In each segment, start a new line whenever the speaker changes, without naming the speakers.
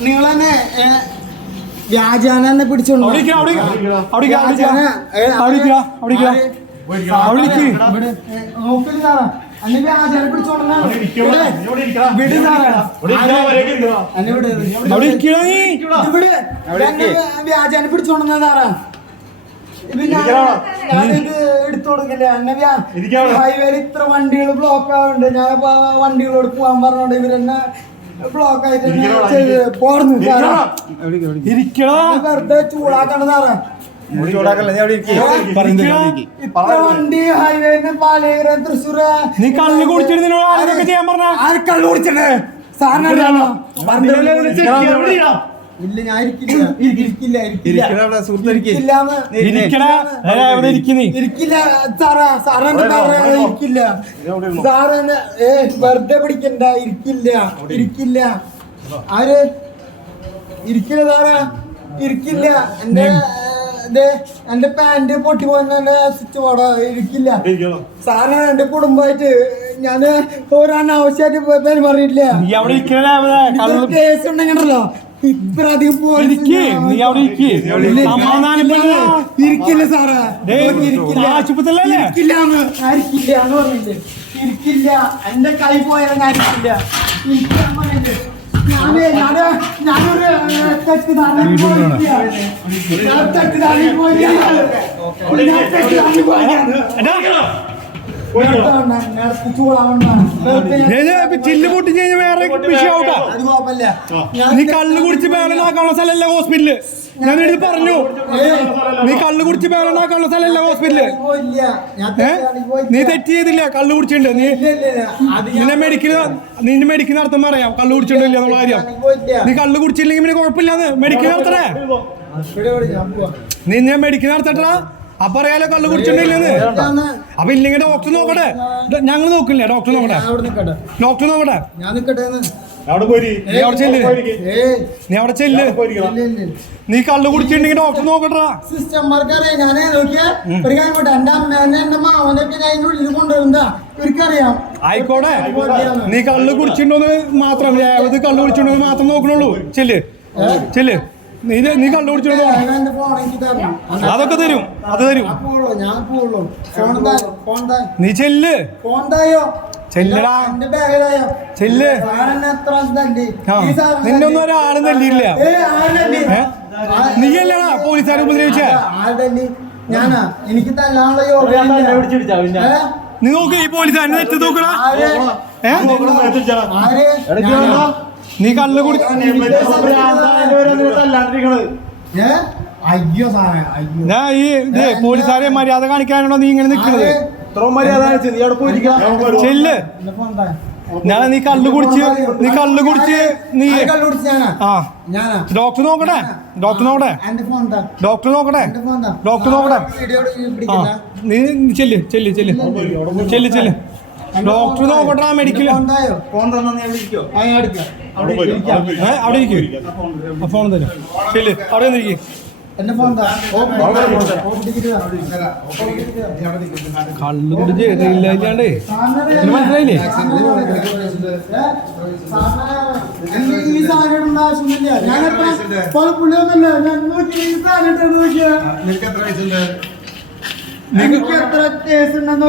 നിങ്ങൾ തന്നെ വ്യാജാന പിടിച്ചോണ്ട്
അവിടെ ഇരിക്ക്, അവിടെ അവിടെ അവിടെ ഇരിക്ക്.
വ്യാജാന, പിടിച്ചോണ്ടെന്നാ സാറേ. ഇത് ഞാൻ- ഞാനിത് എടുത്തു കൊടുക്കില്ല? എന്നെ ഹൈവേയിൽ ഇത്ര വണ്ടികൾ ബ്ലോക്ക് ആവുന്നുണ്ട് ഞാൻ വണ്ടികളോട് പോവാൻ പറഞ്ഞോണ്ട് ഇവരെന്നെ
ഇരിക്കണോ
വെറുതെ ചൂടാക്കണ്ട സാറേ വണ്ടി ഹൈവേന്ന് പാലയേരം തൃശ്ശൂര്.
നീ കള്ള് കുടിച്ചിട്ട് നിന്നോട് ആരെയൊക്കെ ചെയ്യാൻ പറഞ്ഞ?
ആര് കള്ളു കുടിച്ചിട്ട് സാറിനറിയാമോ ഇല്ല ഞാൻ ഇരിക്കില്ല. ഇരിക്കില്ല ഇരിക്കില്ല. ഇരിക്കില്ലാന്ന്
ഇരിക്കണ എവിടെ ഇരിക്കുന്നേ.
ഇരിക്കില്ല സാറാ സാറിന്റെ പറയാ ഇരിക്കില്ല. സാറിന് ഏ വെറുതെ പിടിക്കണ്ട ഇരിക്കില്ല ഇരിക്കില്ല. ആര്? ഇരിക്കില്ല സാറാ. ഇരിക്കില്ല. എന്റെ ദേ എന്റെ പാന്റ് പൊട്ടി എന്റെ സ്വിച്ച് പോടാ ഇരിക്കില്ല. സാറിന് എന്റെ കുടുംബമായിട്ട് ഞാൻ ഓരോ ആവശ്യമായിട്ട് പെരുമാറിയിട്ടില്ല.
നീ അവിടെ ഇരിക്കണ കള്ള്.
കേസ് ഉണ്ടെങ്കിലോ ഇത്ര അധികം
നീ അവിടെ
ഇരിക്കില്ല സാറേ.
ഡേയ്,
ഇരിക്കില്ല.
ആശുപത്രിയിലല്ലേ?
ഇരിക്കില്ല എന്ന്. പറഞ്ഞിട്ട്. ഇരിക്കില്ല. എന്റെ കൈ പോയാലും ഇരിക്കില്ല. എന്ന് പറഞ്ഞില്ലേ ഞാൻ ഞാൻ ഞാനൊരു തെറ്റുധാരണയിൽ പോയിരിക്കുകയാ. ഞാൻ തെറ്റുധാരണയിൽ
ചില്ല് പൊട്ടി കഴിഞ്ഞാൽ വേറെ വിഷയമാവട്ടോ നീ കള്ള് കുടിച്ച് ബേളണ്ടാക്കാനുള്ള സ്ഥലമല്ല ഹോസ്പിറ്റൽ. ഞാൻ ഇത് പറഞ്ഞു. നീ കള്ള് കുടിച്ച് ബേളണ്ടാക്കാനുള്ള സ്ഥലമല്ല
ഹോസ്പിറ്റൽ.
നീ തെറ്റ് ചെയ്തില്ല. കള്ള് കുടിച്ചിട്ടുണ്ട്. നീ നിന്നെ മെഡിക്കൽ നിന്നെ മെഡിക്കൽ നടത്തുമ്പോ അറിയാം കള്ള് കുടിച്ചിട്ടില്ല എന്നുള്ള കാര്യം. നീ കള്ള് കുടിച്ചില്ലെങ്കിൽ പിന്നെ കുഴപ്പമില്ലാന്ന്. മെഡിക്കൽ നടത്തണേ. നിന്നെ മെഡിക്കൽ നടത്തട്ടാ അപ്പൊ അറിയാലോ കള്ള് കുടിച്ചിട്ടില്ലെന്ന് അപ്പൊ ഇല്ലെങ്കിൽ ഡോക്ടർ നോക്കട്ടെ. ഞങ്ങൾ നോക്കില്ല ഡോക്ടർ നോക്കട്ടെ. ഡോക്ടർ നോക്കട്ടെ. നീ അവിടെ ചെല്ല്. നീ അവിടെ ചെല്ല്. നീ കള്ള് കുടിച്ചിട്ടുണ്ടെങ്കിൽ ഡോക്ടർ നോക്കട്ടാ.
ഞാനേ നോക്കിയാ. എന്റെ എന്റെ മാവനൊക്കെ ഞാൻ ഉള്ളിൽ കൊണ്ടുവരുന്നതാ. ഇവർക്കറിയാം.
ആയിക്കോട്ടെ. നീ കള്ള് കുടിച്ചിട്ടുണ്ടോന്ന് മാത്രം. കള്ളു കുടിച്ചിട്ടുണ്ടോ മാത്രം നോക്കണുള്ളൂ. ചെല്ല്. ചെല്ല്. നീ നീ
തരണം
അതൊക്കെ തരും അത് തരും നീ ചെല്ല്
ഫോൺ തായോ
ചെല്ലടാ ചെല്ല്
സാറെന്നെ എത്ര തല്ലി
ആ
ഈ സാധനം
നിന്നെ ഒന്നും ഒരാളും തല്ലിയില്ല? നീ അല്ലടാ പോലീസുകാരെ ഉപദ്രവിച്ച?
ഞാനാ എനിക്ക് തല്ലാനുള്ള
നീ നോക്ക് ഈ പോലീസുകാരനെ തെറ്റ് നോക്കടാ
ആര്
ഏ
ആര് ഞാനാ?
നീ കള്ളു കുടി?
അയ്യോ സാറേ അയ്യോ.
ഞാൻ ഈ ഇത് പോലീസുകാരെ മര്യാദ കാണിക്കാനാണോ നീ ഇങ്ങനെ നിൽക്കുന്നത്? ചെല്ല്. ഞാൻ നീ കള്ളു കുടിച്ച് നീ കള്ളു കുടിച്ച് നീ ആ. ഡോക്ടർ നോക്കട്ടെ? ഡോക്ടർ നോക്കട്ടെ? ഡോക്ടർ നോക്കട്ടെ? ഡോക്ടർ നോക്കട്ടെ?
വീഡിയോ
ആ. നീ ചെല്ല് ചെല്ല് ചെല്ല്. ചെല്ല് ചെല്ല്. ഡോക്ടർ നോക്കട്ടെ മെഡിക്കൽ
ആ,
അവിടെ ഇരിക്കും. ഫോൺ തരും. ശരി അവിടെ
ഇരിക്കും.
കള്ള് കുടിച്ച് ഇല്ലാണ്ടേ മനസ്സിലായില്ലേ?
പുള്ളിയൊന്നുമില്ല. എനിക്ക് എത്ര കേസ് ഉണ്ടെന്ന്.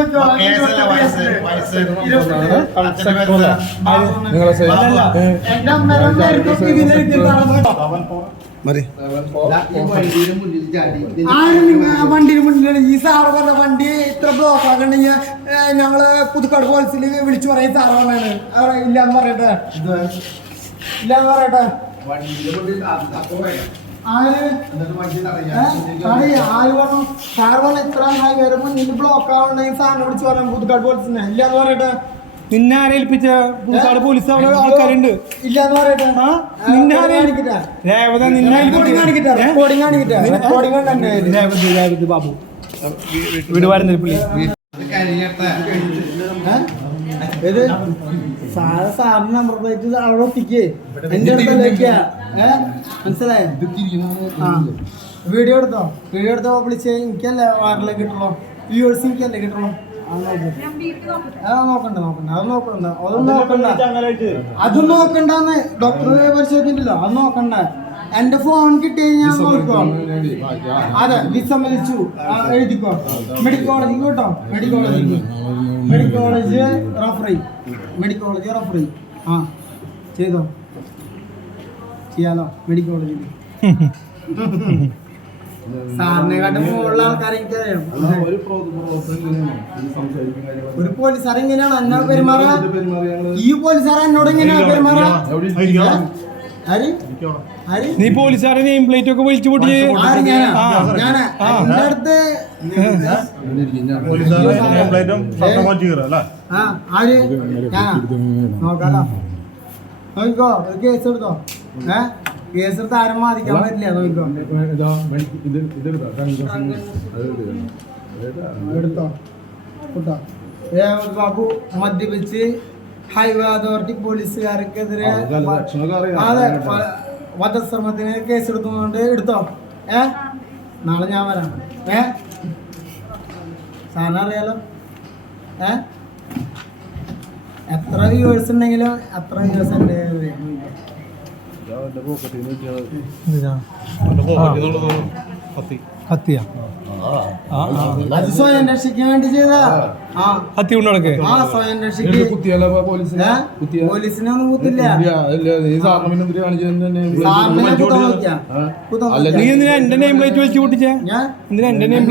എന്റെ നിങ്ങ വണ്ടിയുടെ മുന്നിലാണ്. ഈ സാറ് പറഞ്ഞ വണ്ടി ഇത്ര ബ്ലോക്ക് ആക്കണ്ടെങ്കിൽ ഞങ്ങൾ പുതുക്കാട് പോലീസിൽ വിളിച്ചു പറയും സാറ് പറഞ്ഞാണ് ഇല്ലാന്ന് പറയട്ടെ. ഇല്ലാന്ന് പറയട്ടെ. ബ്ലോക്ക് ആവണ്ടെങ്കിൽ സാറിനെ വിളിച്ചു പറയാം പുതുക്കാട് പോലീസിനെ. ഇല്ലാന്ന് പറയട്ടെ.
നിന്നെ പുതുക്കാട് പോലീസ് അവിടെ ആൾക്കാരുണ്ട്.
ഇല്ലാന്ന് പറയട്ടെ?
നിന്നെ രേവത നിന്നെ
കാണിക്കട്ടെ.
ബാബു. വീട് പുള്ളി.
ഏ? ഇത് സാറ് സാറിന് നമ്പർ പ്ലേറ്റ് അവിടെ ഒട്ടിക്കേ എന്റെ അടുത്തല്ല ഏ മനസ്സിലായോ വീഡിയോ എടുത്തോ വീഡിയോ എടുത്തോ വിളിച്ച് എനിക്കല്ലേ വയറിലേക്ക് കിട്ടുള്ളൂ വ്യൂവേഴ്സ് എനിക്കല്ലേ കിട്ടുള്ളൂ നോക്കണ്ട നോക്കണ്ട അത് നോക്കണ്ട അതൊന്നും നോക്കണ്ട അതും നോക്കണ്ടെന്ന് ഡോക്ടർ പരിശോധിച്ചിട്ടില്ല അത് നോക്കണ്ട എന്റെ ഫോൺ കിട്ടി ഞാൻ നോക്കാം അതെ വിസമ്മതിച്ചു എഴുതിക്കോ മെഡിക്കൽ കോളേജ് കേട്ടോ medical college medical college refer referee medical college refer referee ആ ചെയ്തോ ചെയ്യാലോ മെഡിക്കൽ കോളേജിൽ സാറിനെ കാട്ടും മുകളിലുള്ള ആൾക്കാരെ എനിക്കറിയാം ഒരു പോലീസാർ എങ്ങനെയാണ് എന്നോട് പെരുമാറുക ഈ പോലീസാർ എന്നോട് എങ്ങനെയാണ് പെരുമാറുക
നീ പോലീസുകാരെ നെയിം പ്ലേറ്റ് ഒക്കെ വിളിച്ചു പൊട്ടിച്ച്
ഒരു കേസ് എടുത്തോ? ഏ? കേസ് എടുത്ത് ആരും ബാധിക്കാൻ പറ്റില്ല നോക്കിക്കോ. എടുത്തോ? കേട്ടോ രേവത് ബാബു മദ്യപിച്ച് ഹൈവേ അതോറിറ്റി പോലീസുകാർക്കെതിരെ അതെ വധശ്രമത്തിന് കേസ് എടുത്തുകൊണ്ട് എടുത്തോ? ഏ? നാളെ ഞാൻ വരാം. ഏ? സാറിന് അറിയാലോ? ഏ? എത്ര വ്യൂവേഴ്സ് ഉണ്ടെങ്കിലും അത്ര വ്യൂവേഴ്സ്
എന്റെ ആ.
അത് സ്വയം രക്ഷയ്ക്ക് വേണ്ടി ചെയ്താ. ആ.
കത്തി കൊണ്ട് നടക്കേ
ആ സ്വയം രക്ഷയ്ക്ക്? പോലീസിനെ. ഒന്നും കുത്തില്ല.
നീ
നോക്കിയാ
എന്തിനാ എന്റെ നെയിം ലൈറ്റ് വിളിച്ചു പൊട്ടിച്ചേ
ഞാൻ?
എന്തിനാ എന്റെ നെയിം